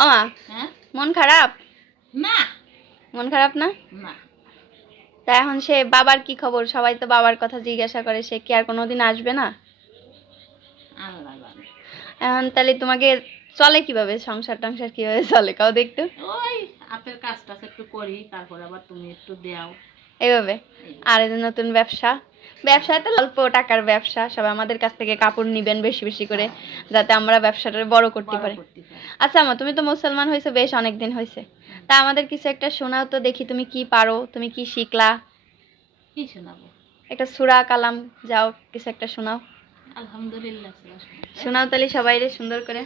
ও মা, হ্যাঁ মন খারাপ? না মন খারাপ না? না তা এখন সে বাবার কি খবর? সবাই তো বাবার কথা জিজ্ঞাসা করে, সে কি আর কোনোদিন আসবে না? আল্লাহ জানে। এখন তাহলে তোমাকে চলে কিভাবে, সংসার টংসার কিভাবে চলে কাও তো একটু। ওই হাতের কাজ টাজ একটু করি, তারপর আবার তুমি একটু দাও। এইভাবে। আর এই যে নতুন ব্যবসা, ব্যবসাতে অল্প টাকার ব্যবসা, সবাই আমাদের কাছ থেকে কাপড় নিবেন বেশি বেশি করে, যাতে আমরা ব্যবসাটা বড় করতে বড় পারি। করতে পারি। আচ্ছা আমা, তুমি তো মুসলমান হয়েছো বেশ অনেক দিন হয়েছে, তা আমাদের কিছু একটা শোনাও তো দেখি, তুমি কি পারো, তুমি কি শিখলা? কি শোনাবো? একটা সূরা কালাম যাও, কিছু একটা শোনাও। আলহামদুলিল্লাহ। শোনাও তাহলে সবাইরে সুন্দর করে।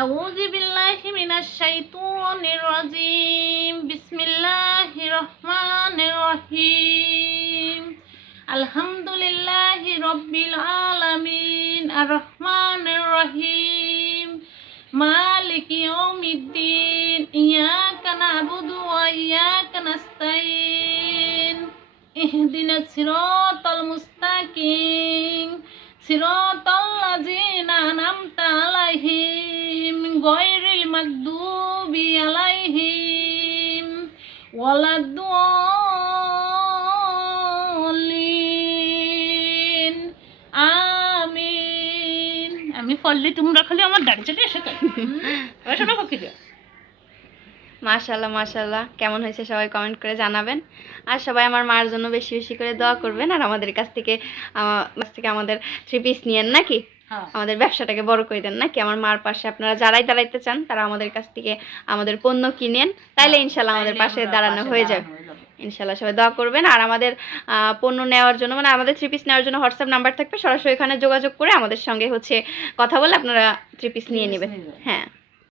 আউযু বিল্লাহি মিনাশ শাইতানির রাজিম। বিসমিল্লাহির রহমানির রহিম। আলহামদুলিল্লাহি রাব্বিল আলামিন আর রহমানির রহিম মালিকি ইয়াউমিদ্দিন ইয়াকা না'বুদু ওয়া ইয়াকা নাস্তাইন ইহদিনাস সিরাতাল মুস্তাকিম সিরাতাল লাযিনা আন'আমতা আলাইহিম গায়রিল মাগদুবি আলাইহিম ওয়ালাদ-দাল্লিন। আমিন। আমি পড়লে তোমরা খালি আমার দাঁড়িয়ে চলে এসে শোনা পক্ষে। মাশাআল্লাহ মাশাআল্লাহ, কেমন হয়েছে সবাই কমেন্ট করে জানাবেন। আর সবাই আমার মার জন্য বেশি বেশি করে দোয়া করবেন। আর আমাদের কাছ থেকে আমাদের 3 পিস নিয়েন নাকি, আমাদের ব্যবসাটাকে বড় করে দেন নাকি। আমার মার পাশে আপনারা যারাই দাঁড়াইতে চান তারা আমাদের কাছ থেকে আমাদের পণ্য কিনেন, তাইলে ইনশাল্লাহ আমাদের পাশে দাঁড়ানো হয়ে যাবে। ইনশাল্লাহ সবাই দোয়া করবেন। আর আমাদের পণ্য নেওয়ার জন্য, মানে আমাদের 3 পিস নেওয়ার জন্য হোয়াটসঅ্যাপ নাম্বার থাকবে, সরাসরি এখানে যোগাযোগ করে আমাদের সঙ্গে কথা বলে আপনারা 3 পিস নিয়ে নেবেন। হ্যাঁ।